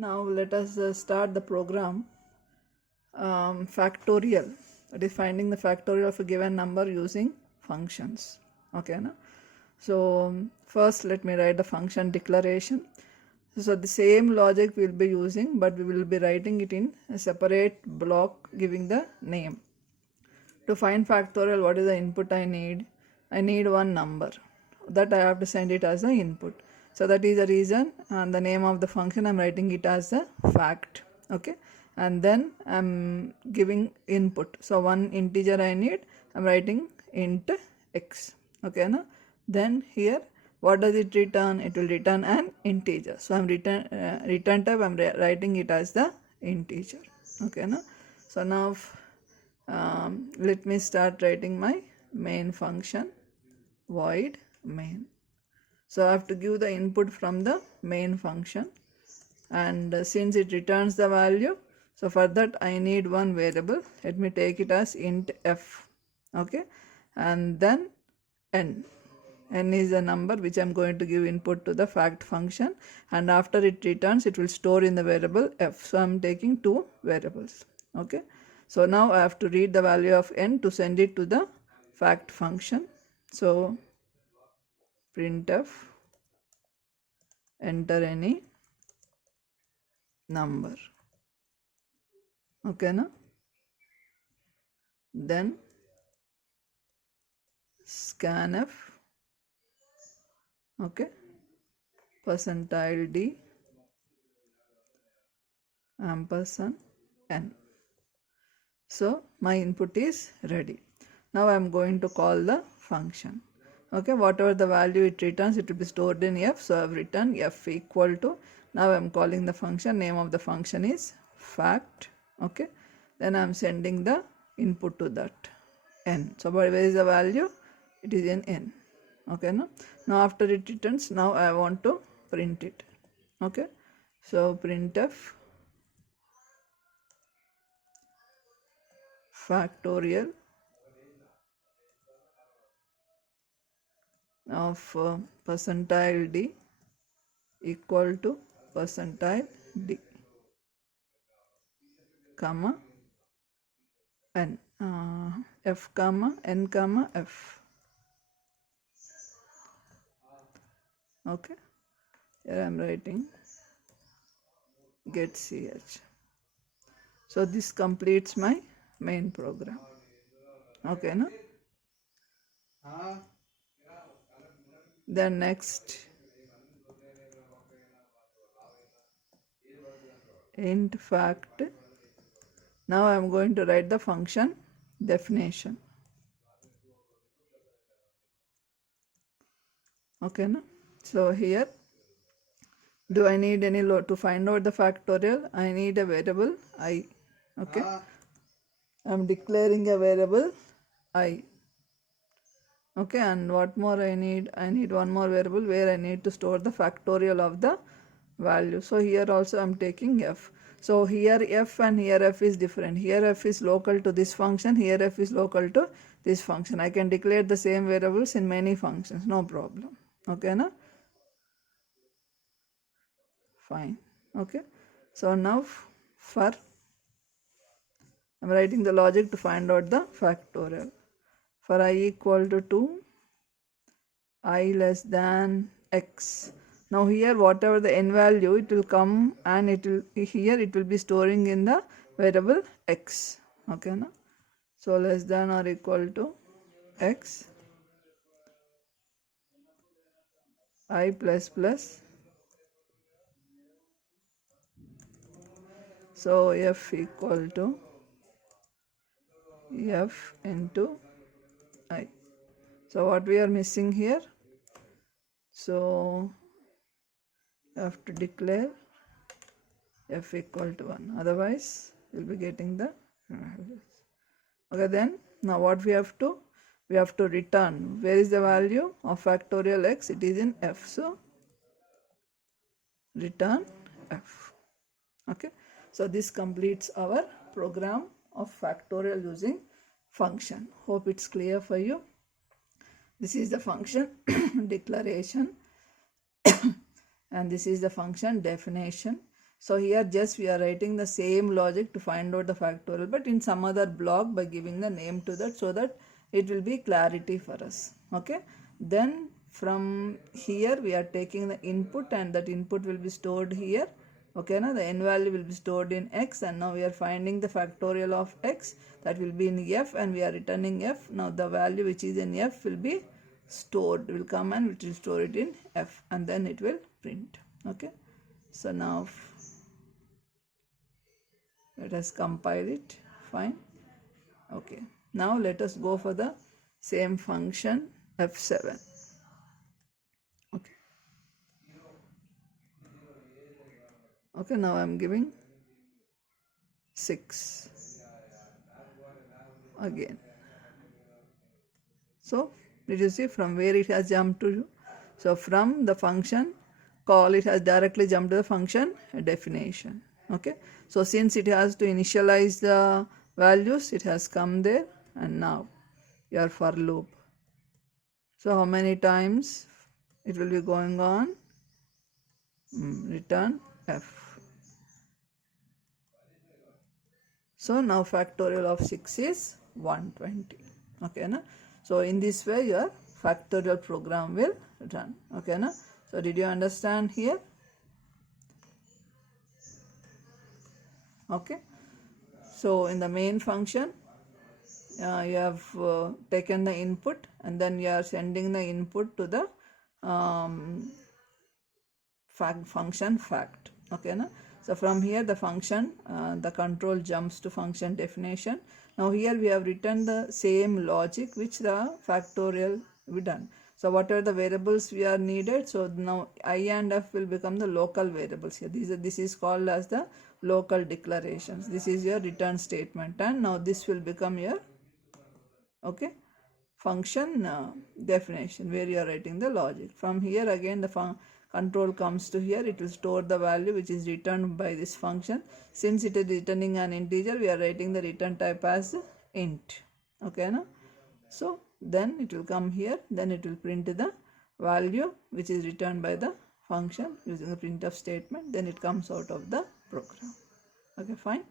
Now let us start the program. Factorial, that is finding the factorial of a given number using functions. Okay, no? So first let me write the function declaration. So the same logic we'll be using, but we will be writing it in a separate block giving the name. To find factorial, what is the input I need? I need one number that I have to send it as the input. So that is the reason, and the name of the function I'm writing it as the fact. Okay, and then I'm giving input. So one integer I need, I'm writing int x. Okay, now then here what does it return? It will return an integer. So I'm return type I'm writing it as the integer. Okay, now so now let me start writing my main function, void main. So I have to give the input from the main function, and since it returns the value, so for that I need one variable. Let me take it as int f. Okay, and then n. N is the number which I'm going to give input to the fact function, and after it returns it will store in the variable f. So I'm taking two variables. Okay, so now I have to read the value of n to send it to the fact function. So printf, enter any number. Okay, na? Then scanf, okay, percentile d ampersand n. So my input is ready. Now I am going to call the function. Okay, whatever the value it returns, it will be stored in f. So I have written f equal to, now I am calling the function, name of the function is fact. Okay, then I am sending the input to that n. So where is the value? It is in n. Okay, now after it returns, now I want to print it. Okay, so printf factorial of percentile d equal to percentile d, comma n, f comma n comma f. Okay, here I am writing get ch. So this completes my main program. Okay, no? Then next, int fact. Now I am going to write the function definition. Okay, no? So here, do I need any to find out the factorial? I need a variable I. Okay, I am declaring a variable I. Okay, and what more I need? I need one more variable where I need to store the factorial of the value. So here also I am taking f. So here f and here f is different. Here f is local to this function, here f is local to this function. I can declare the same variables in many functions, no problem. Okay, na? Fine. Okay, so now for I'm writing the logic to find out the factorial. For I equal to 2, I less than x. Now here whatever the n value, it will come and it will here it will be storing in the variable x. Okay, na? So less than or equal to x, I plus plus. So f equal to f into I. So what we are missing here? So you have to declare f equal to 1. Otherwise, you'll be getting the okay. Then now what we have to return. Where is the value of factorial x? It is in f. So return f. Okay. So this completes our program of factorial using function. Hope it's clear for you. This is the function declaration and this is the function definition. So here just we are writing the same logic to find out the factorial, but in some other block by giving the name to that, so that it will be clarity for us. Okay, then from here we are taking the input, and that input will be stored here. Okay, now the n value will be stored in x, and now we are finding the factorial of x, that will be in f, and we are returning f. Now the value which is in f will be stored, will come and it will store it in f, and then it will print. Okay, so now let us compile it. Fine. Okay, now let us go for the same function f7. Okay, okay, now I am giving 6 again. So did you see from where it has jumped to? So from the function call, it has directly jumped to the function definition. Okay, so since it has to initialize the values, it has come there, and now your for loop. So how many times it will be going on? Return f. So now factorial of 6 is 120. Okay, na? So in this way your factorial program will run. Okay, na? So did you understand here? Okay, so in the main function you have taken the input, and then you are sending the input to the function fact. Okay, na? So from here the function the control jumps to function definition. Now here we have written the same logic which the factorial we done. So whatever the variables we are needed, so now I and f will become the local variables here. This is called as the local declarations. This is your return statement, and now this will become your function definition, where you are writing the logic. From here again the control comes to here, it will store the value which is returned by this function. Since it is returning an integer, we are writing the return type as int. Okay, no? So then it will come here, then it will print the value which is returned by the function using the printf statement, then it comes out of the program. Okay, fine.